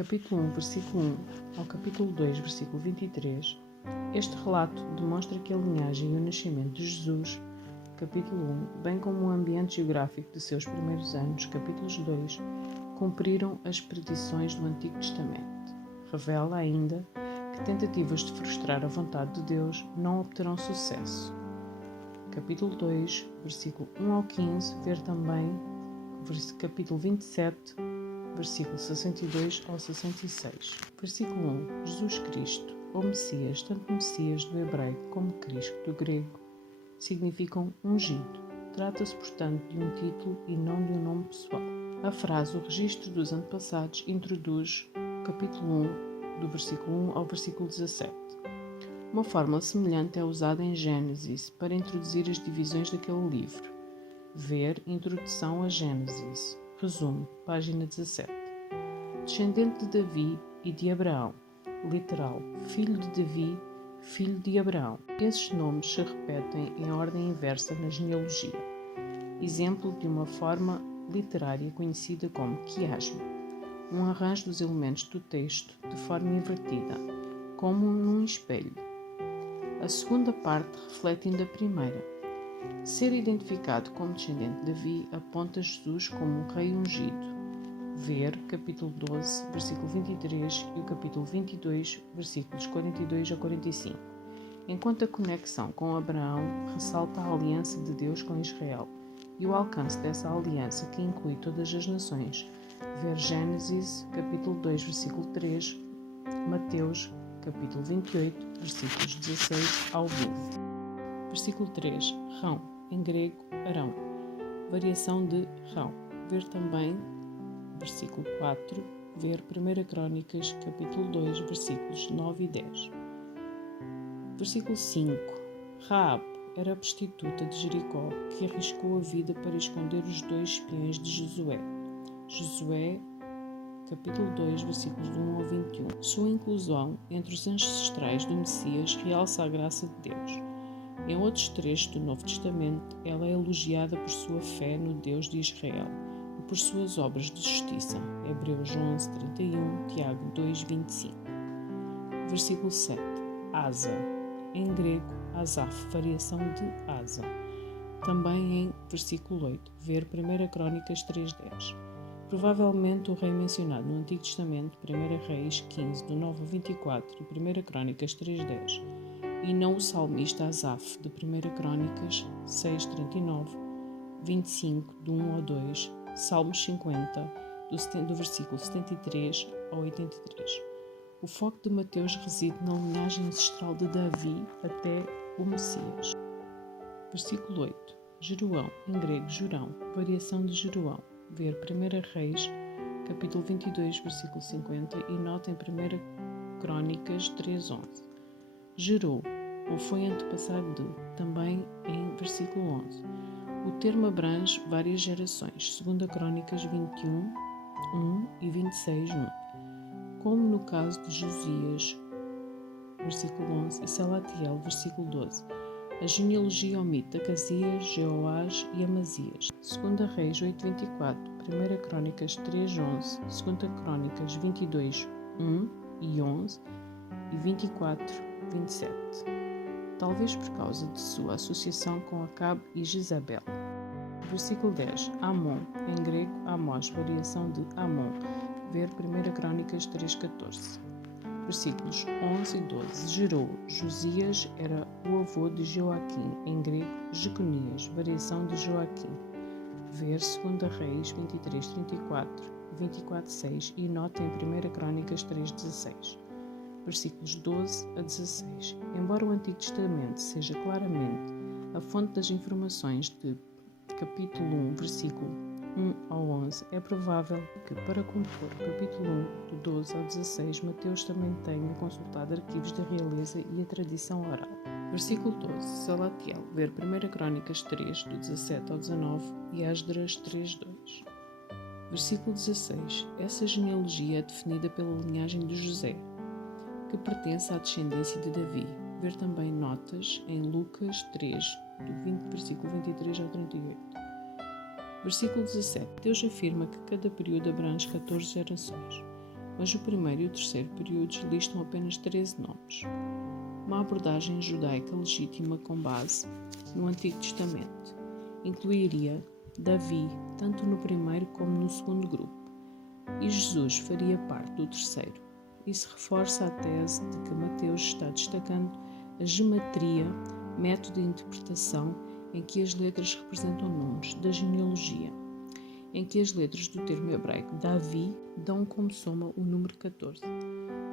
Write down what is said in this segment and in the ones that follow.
capítulo 1, versículo 1 ao capítulo 2, versículo 23, este relato demonstra que a linhagem e o nascimento de Jesus, capítulo 1, bem como o ambiente geográfico de seus primeiros anos, capítulos 2, cumpriram as predições do Antigo Testamento. Revela ainda que tentativas de frustrar a vontade de Deus não obterão sucesso. Capítulo 2, versículo 1 ao 15, ver também capítulo 27, versículo 62 ao 66. Versículo 1. Jesus Cristo, ou Messias, tanto Messias do hebraico como Cristo do grego, significam ungido. Trata-se, portanto, de um título e não de um nome pessoal. A frase "o registro dos antepassados" introduz o capítulo 1, do versículo 1 ao versículo 17. Uma fórmula semelhante é usada em Gênesis para introduzir as divisões daquele livro. Ver Introdução a Gênesis. Resumo, página 17. Descendente de Davi e de Abraão. Literal, filho de Davi, filho de Abraão. Esses nomes se repetem em ordem inversa na genealogia. Exemplo de uma forma literária conhecida como quiasmo, um arranjo dos elementos do texto de forma invertida, como num espelho. A segunda parte refletindo a primeira. Ser identificado como descendente de Davi aponta Jesus como um rei ungido. Ver capítulo 12, versículo 23 e o capítulo 22, versículos 42 a 45. Enquanto a conexão com Abraão ressalta a aliança de Deus com Israel e o alcance dessa aliança que inclui todas as nações. Ver Gênesis capítulo 2, versículo 3, Mateus capítulo 28, versículos 16 ao 20. Versículo 3. Rão, em grego, Arão. Variação de Rão. Ver também, versículo 4, ver 1 Crônicas, capítulo 2, versículos 9 e 10. Versículo 5. Raab era a prostituta de Jericó que arriscou a vida para esconder os 2 espiões de Josué. Josué, capítulo 2, versículos 1 ao 21. Sua inclusão entre os ancestrais do Messias realça a graça de Deus. Em outros trechos do Novo Testamento, ela é elogiada por sua fé no Deus de Israel e por suas obras de justiça. Hebreus 11, 31, Tiago 2, 25. Versículo 7. Asa. Em grego, Asaf, variação de Asa. Também em versículo 8, ver 1 Crônicas 3:10. Provavelmente o rei mencionado no Antigo Testamento, 1 Reis 15, do 9 ao 24 e 1 Crônicas 3:10, e não o salmista Asaf, de 1 Crônicas 6:39, 25, do 1 ao 2, Salmos 50, do versículo 73 ao 83. O foco de Mateus reside na linhagem ancestral de Davi até o Messias. Versículo 8. Jeroão, em grego Jorão, variação de Jeroão. Ver 1 Reis, capítulo 22, versículo 50 e nota em 1 Crônicas 3:11. Gerou, ou foi antepassado de, também em versículo 11. O termo abrange várias gerações, 2 Crônicas 21, 1 e 26, 1. Como no caso de Josias, versículo 11, e Salatiel, versículo 12. A genealogia omite Acasias, Jeoás e Amazias. 2 Reis 8:24, 1 Crônicas 3:11, 2 Crônicas 22, 1 e 11 e 24:27. Talvez por causa de sua associação com Acabe e Jezabel. Versículo 10. Amon, em grego Amós, variação de Amon. Ver 1 Crônicas 3:14. Versículos 11 e 12. Gerou. Josias era o avô de Joaquim, em grego Jeconias, variação de Joaquim. Ver 2 Reis 23:34 e 24:6 e nota em 1 Crônicas 3:16. Versículos 12 a 16. Embora o Antigo Testamento seja claramente a fonte das informações de capítulo 1, versículo 1 ao 11, é provável que, para compor o capítulo 1, do 12 ao 16, Mateus também tenha consultado arquivos da realeza e a tradição oral. Versículo 12. Salatiel, ver 1 Crônicas 3, do 17 ao 19 e Esdras 3:2. Versículo 16. Essa genealogia é definida pela linhagem de José, que pertence à descendência de Davi. Ver também notas em Lucas 3, do versículo 23 ao 38. Versículo 17. Deus afirma que cada período abrange 14 gerações. mas o primeiro e o terceiro períodos listam apenas 13 nomes. Uma abordagem judaica legítima com base no Antigo Testamento incluiria Davi, tanto no primeiro como no segundo grupo, e Jesus faria parte do terceiro. Isso reforça a tese de que Mateus está destacando a gematria, método de interpretação em que as letras representam nomes da genealogia, em que as letras do termo hebraico Davi dão como soma o número 14.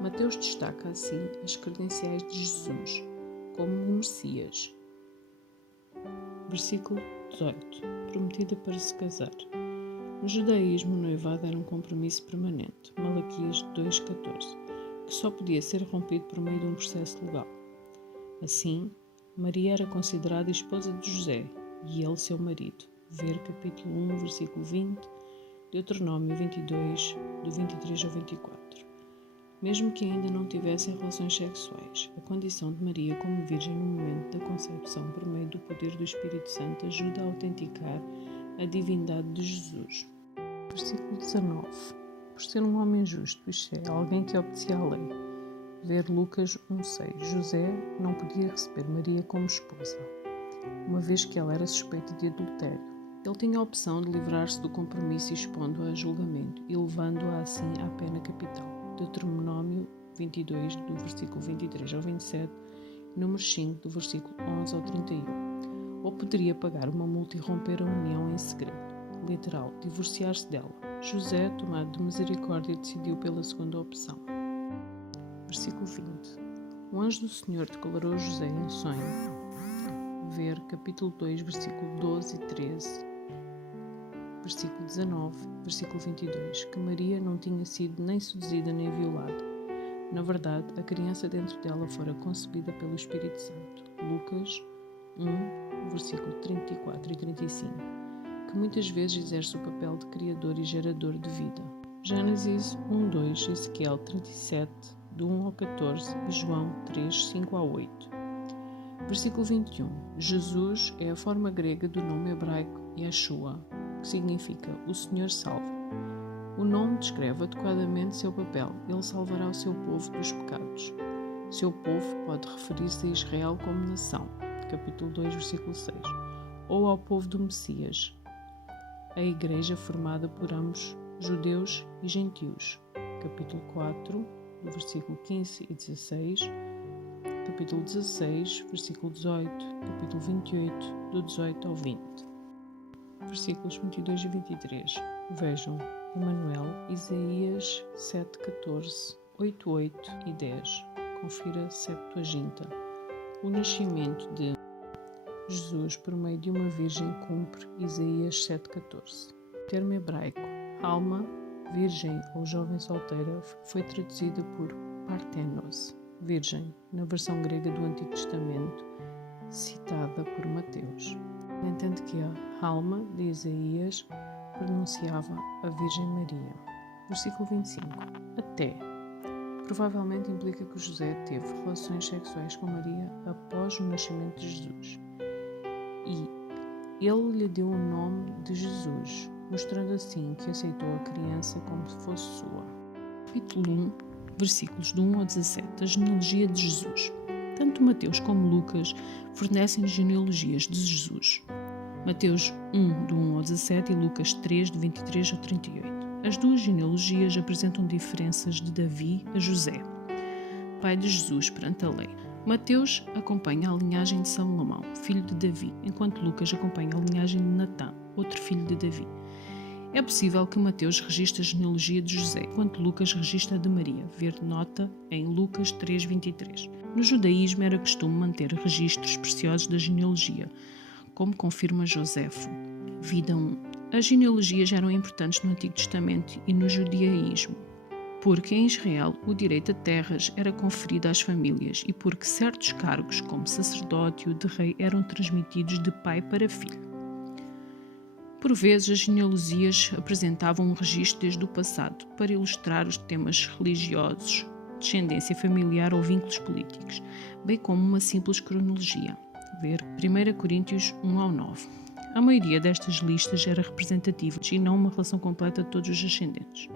Mateus destaca assim as credenciais de Jesus como o Messias. Versículo 18. Prometida para se casar. No judaísmo, o noivado era um compromisso permanente, Malaquias 2,14, que só podia ser rompido por meio de um processo legal. Assim, Maria era considerada esposa de José e ele seu marido. Ver capítulo 1, versículo 20, Deuteronômio 22, do 23 ao 24. Mesmo que ainda não tivessem relações sexuais, a condição de Maria como virgem no momento da concepção por meio do poder do Espírito Santo ajuda a autenticar a divindade de Jesus. Versículo 19. Por ser um homem justo, isto é, alguém que obedecia à lei. Ver Lucas 1,6. José não podia receber Maria como esposa, uma vez que ela era suspeita de adultério. Ele tinha a opção de livrar-se do compromisso expondo-a a julgamento e levando-a assim à pena capital. Deuteronômio 22, do versículo 23 ao 27, número 5, do versículo 11 ao 31. Ou poderia pagar uma multa e romper a união em segredo. Literal, divorciar-se dela. José, tomado de misericórdia, decidiu pela segunda opção. Versículo 20. O anjo do Senhor declarou a José em sonho. Ver capítulo 2, versículo 12 e 13. Versículo 19, versículo 22, que Maria não tinha sido nem seduzida nem violada. Na verdade, a criança dentro dela fora concebida pelo Espírito Santo. Lucas 1, versículo 34 e 35, que muitas vezes exerce o papel de criador e gerador de vida. Gênesis 1, 2, Ezequiel 37, do 1 ao 14 e João 3, 5 ao 8. Versículo 21. Jesus é a forma grega do nome hebraico Yeshua, que significa o Senhor salva. O nome descreve adequadamente seu papel. Ele salvará o seu povo dos pecados. Seu povo pode referir-se a Israel como nação, capítulo 2, versículo 6, ou ao povo do Messias, a igreja formada por ambos, judeus e gentios, capítulo 4, do versículo 15 e 16, capítulo 16, versículo 18, capítulo 28, do 18 ao 20. Versículos 22 e 23. Vejam, Emanuel, Isaías 7,14, 8,8 e 10. Confira Septuaginta. O nascimento de Jesus por meio de uma virgem cumpre Isaías 7,14. O termo hebraico alma, virgem ou jovem solteira foi traduzida por partenos, virgem, na versão grega do Antigo Testamento, citada por Mateus. Entende que a alma de Isaías pronunciava a Virgem Maria. Versículo 25. Até. Provavelmente implica que José teve relações sexuais com Maria após o nascimento de Jesus. E ele lhe deu o nome de Jesus, mostrando assim que aceitou a criança como se fosse sua. Capítulo 1, versículos de 1 ao 17. A genealogia de Jesus. Tanto Mateus como Lucas fornecem genealogias de Jesus. Mateus 1, do 1 ao 17 e Lucas 3, do 23 ao 38. As duas genealogias apresentam diferenças de Davi a José, pai de Jesus perante a lei. Mateus acompanha a linhagem de Salomão, filho de Davi, enquanto Lucas acompanha a linhagem de Natã, outro filho de Davi. É possível que Mateus registre a genealogia de José, enquanto Lucas registra a de Maria, ver nota em Lucas 3:23. No judaísmo era costume manter registros preciosos da genealogia, como confirma Joséfo. Vida 1. As genealogias eram importantes no Antigo Testamento e no judaísmo, porque em Israel o direito a terras era conferido às famílias e porque certos cargos, como sacerdote ou de rei, eram transmitidos de pai para filho. Por vezes, as genealogias apresentavam um registro desde o passado para ilustrar os temas religiosos, descendência familiar ou vínculos políticos, bem como uma simples cronologia. Ver 1 Coríntios 1 ao 9. A maioria destas listas era representativa e não uma relação completa de todos os ascendentes.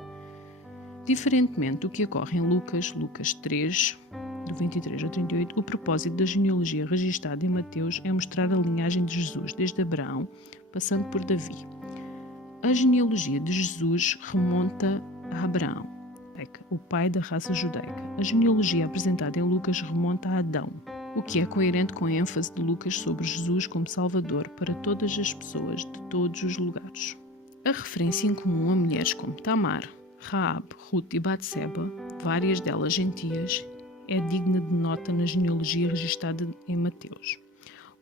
Diferentemente do que ocorre em Lucas 3, do 23 ao 38, o propósito da genealogia registada em Mateus é mostrar a linhagem de Jesus, desde Abraão, passando por Davi. A genealogia de Jesus remonta a Abraão, o pai da raça judaica. A genealogia apresentada em Lucas remonta a Adão, o que é coerente com a ênfase de Lucas sobre Jesus como Salvador para todas as pessoas de todos os lugares. A referência em comum a mulheres como Tamar, Raab, Ruth e Batseba, várias delas gentias, é digna de nota na genealogia registada em Mateus.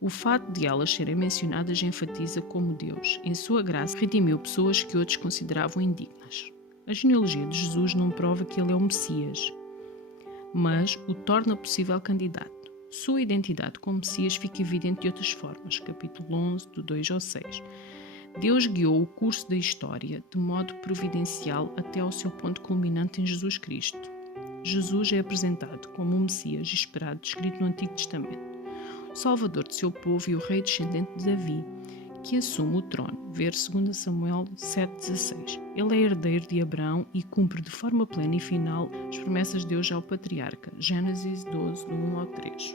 O fato de elas serem mencionadas enfatiza como Deus, em sua graça, redimiu pessoas que outros consideravam indignas. A genealogia de Jesus não prova que ele é o Messias, mas o torna possível candidato. Sua identidade como Messias fica evidente de outras formas. Capítulo 11, do 2 ao 6. Deus guiou o curso da história de modo providencial até ao seu ponto culminante em Jesus Cristo. Jesus é apresentado como o Messias esperado descrito no Antigo Testamento, o Salvador de seu povo e o rei descendente de Davi, que assume o trono, ver 2 Samuel 7,16. Ele é herdeiro de Abraão e cumpre de forma plena e final as promessas de Deus ao patriarca, Gênesis 12, do 1 ao 3.